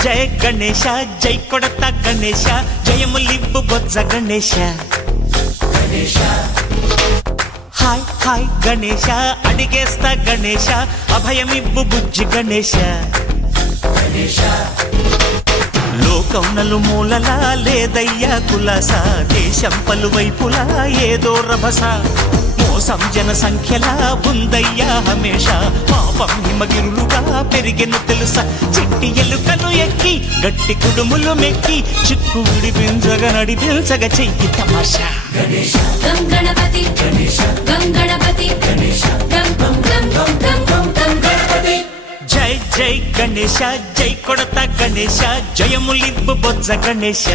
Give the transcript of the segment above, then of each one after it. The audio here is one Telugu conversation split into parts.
జయ గణేశ జై కొడత గణేశ జయములివ్వు బొజ్జ గణేశ హాయ్ హాయ్ గణేశ అడిగేస్తా గణేశ అభయమివ్వు బుజ్జి గణేశ లోకం నలుమూలలా లేదయ్యా కులాస దేశం పలువైపులా ఏదో రభస మోసం జన సంఖ్యలా ఉందయ్యా హమేష పాపం హిమగిరులుగా పెరిగెను తెలుసా చిట్టి ఎలుకలు ఎక్కి గట్టి కుడుములు మెక్కి చిక్కు విడిపించగా నడిపించగా చెయ్యి తమాషా గం గణపతి గం గణపతి గం గం గం గం గం గం గణపతి జై జై గణేశ జై కొడత గణేశ జయములివ్వు బొజ్జ గణేశ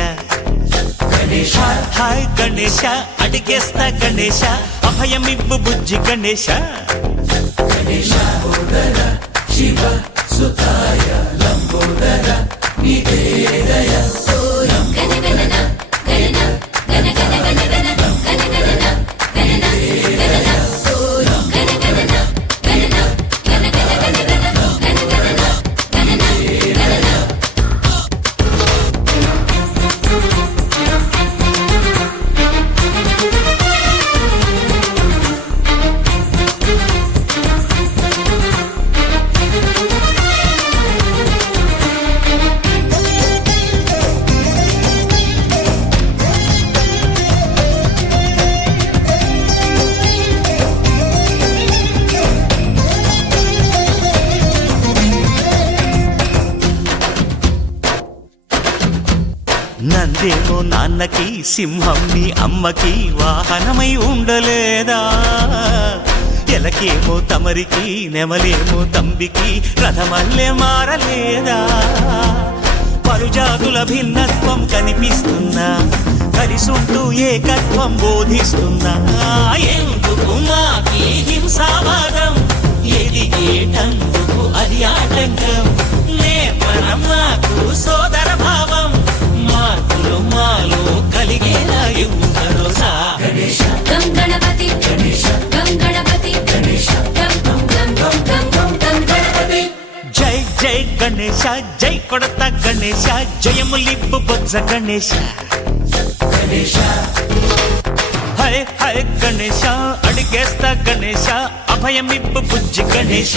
హాయ్ గణేశ అడిగేస్తా గణేశ అభయమివ్వు బుజ్జి గణేశ శివ సుతాయ లంబోదర నివేదయ గణగణన గణన గణ గణ గణ గణ గణగణన గణన గణన గణగణన గణన గణ గణ గణ గణ గణగణన గణన గణన నందేమో నాన్నకి సింహం నీ అమ్మకి వాహనమై ఉండలేదా ఎలకేమో తమరికి నెమలేమో తంబికి రథమల్లే మారలేదా పలుజాతుల భిన్నత్వం కనిపిస్తున్నా కలిసుంటూ ఏకత్వం బోధిస్తున్నా ఎందుకు మాకి హింసావాదం ఎదిగేటందుకు అది ఆటంకం నేపరం మాకు సోదర భావం మార్పులు మాలో కలిగేలా భరోసా గం గణపతి గం గణపతి గం గం గం గం గం గం గణపతి జై జై గణేశ జై కొడత గణేశ జయములివ్వు బొజ్జ గణేశ హై హై గణేశ అడిగేస్తా గణేశ అభయమివ్వు బుజ్జి గణేశ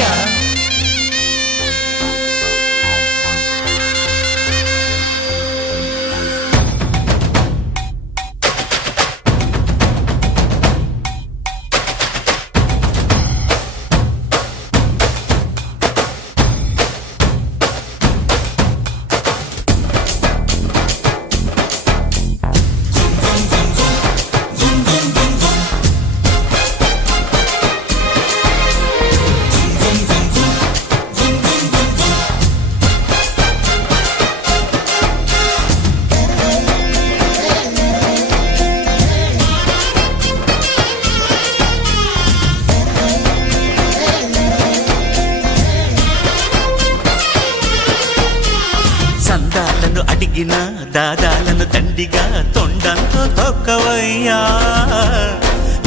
సందాలను అడిగిన దాదాలను దండిగా తొండంతో తొక్కవయ్యా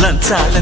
లంచాలను